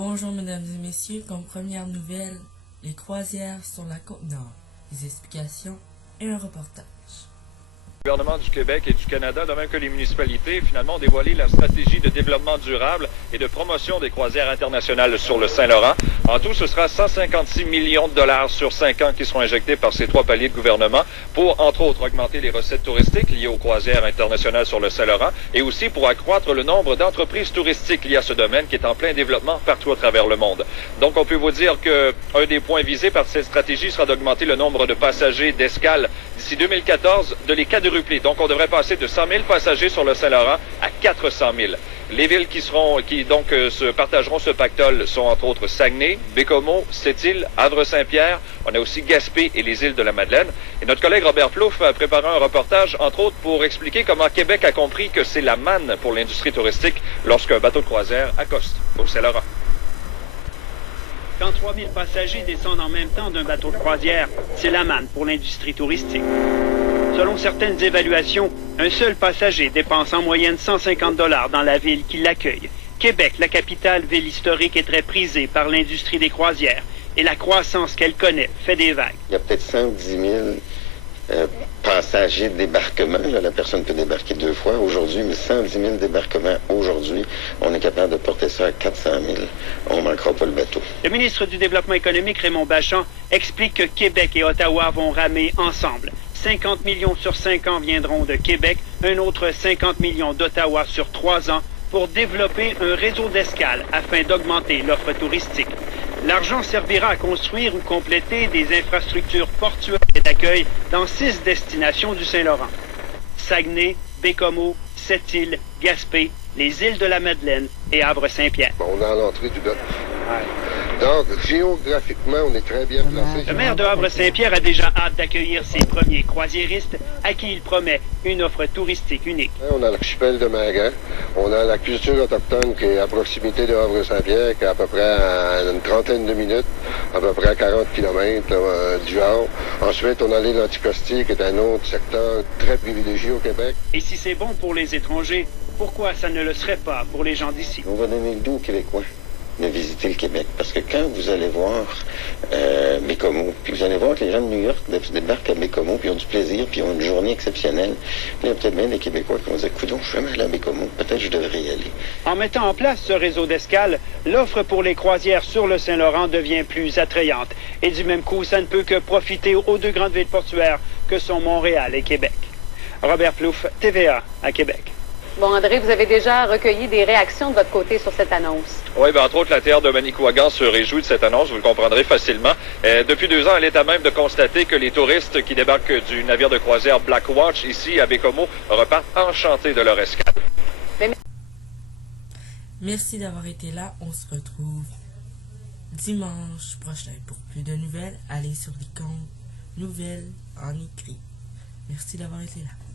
Bonjour mesdames et messieurs, comme première nouvelle, les croisières sur la Côte-Nord, des explications et un reportage. Le gouvernement du Québec et du Canada, de même que les municipalités, finalement, ont dévoilé la stratégie de développement durable et de promotion des croisières internationales sur le Saint-Laurent. En tout, ce sera 156 millions de dollars sur 5 ans qui seront injectés par ces 3 paliers de gouvernement pour, entre autres, augmenter les recettes touristiques liées aux croisières internationales sur le Saint-Laurent et aussi pour accroître le nombre d'entreprises touristiques liées à ce domaine qui est en plein développement partout à travers le monde. Donc, on peut vous dire qu'un des points visés par cette stratégie sera d'augmenter le nombre de passagers d'escale d'ici 2014 de les quadrupler. Donc, on devrait passer de 100 000 passagers sur le Saint-Laurent à 400 000. Les villes qui se partageront ce pactole sont entre autres Saguenay, Bécomo, Sept-Îles, Havre-Saint-Pierre. On a aussi Gaspé et les îles de la Madeleine. Et notre collègue Robert Plouffe a préparé un reportage, entre autres, pour expliquer comment Québec a compris que c'est la manne pour l'industrie touristique lorsqu'un bateau de croisière accoste au Saint-Laurent. Quand 3000 passagers descendent en même temps d'un bateau de croisière, c'est la manne pour l'industrie touristique. Selon certaines évaluations, un seul passager dépense en moyenne 150 $ dans la ville qui l'accueille. Québec, la capitale, ville historique, est très prisée par l'industrie des croisières et la croissance qu'elle connaît fait des vagues. Il y a peut-être 110 000 passagers de débarquement. Là, la personne peut débarquer 2 fois aujourd'hui, mais 110 000 débarquements aujourd'hui. On est capable de porter ça à 400 000. On ne manquera pas le bateau. Le ministre du Développement économique, Raymond Bachand, explique que Québec et Ottawa vont ramer ensemble. 50 millions sur 5 ans viendront de Québec, un autre 50 millions d'Ottawa sur 3 ans pour développer un réseau d'escale afin d'augmenter l'offre touristique. L'argent servira à construire ou compléter des infrastructures portuaires et d'accueil dans 6 destinations du Saint-Laurent. Saguenay, Bécomo, Sept-Îles, Gaspé, les îles de la Madeleine et Havre-Saint-Pierre. On est à l'entrée du golfe. Donc, géographiquement, on est très bien placé. Le maire de Havre-Saint-Pierre a déjà hâte d'accueillir ses premiers croisiéristes à qui il promet une offre touristique unique. On a l'archipel de Marin. On a la culture autochtone qui est à proximité de Havre-Saint-Pierre, qui est à peu près à une trentaine de minutes, à peu près à 40 km du Havre. Ensuite, on a l'île Anticosti, qui est un autre secteur très privilégié au Québec. Et si c'est bon pour les étrangers, pourquoi ça ne le serait pas pour les gens d'ici? On va donner le dos aux Québécois de visiter le Québec. Parce que quand vous allez voir Bécomo, puis vous allez voir que les gens de New York débarquent à Bécomo, puis ont du plaisir, puis ont une journée exceptionnelle, puis il y a peut-être bien des Québécois qui vont dire « Coudonc, je suis jamais allé à Bécomo, peut-être je devrais y aller. » En mettant en place ce réseau d'escale, l'offre pour les croisières sur le Saint-Laurent devient plus attrayante. Et du même coup, ça ne peut que profiter aux 2 grandes villes portuaires que sont Montréal et Québec. Robert Plouffe, TVA, à Québec. Bon, André, vous avez déjà recueilli des réactions de votre côté sur cette annonce. Oui, entre autres, la théâtre de Manicouagan se réjouit de cette annonce, vous le comprendrez facilement. Depuis 2 ans, elle est à même de constater que les touristes qui débarquent du navire de croisière Black Watch, ici à Bécomo, repartent enchantés de leur escale. Merci d'avoir été là, on se retrouve dimanche prochain. Pour plus de nouvelles, allez sur les comptes nouvelles en écrit. Merci d'avoir été là.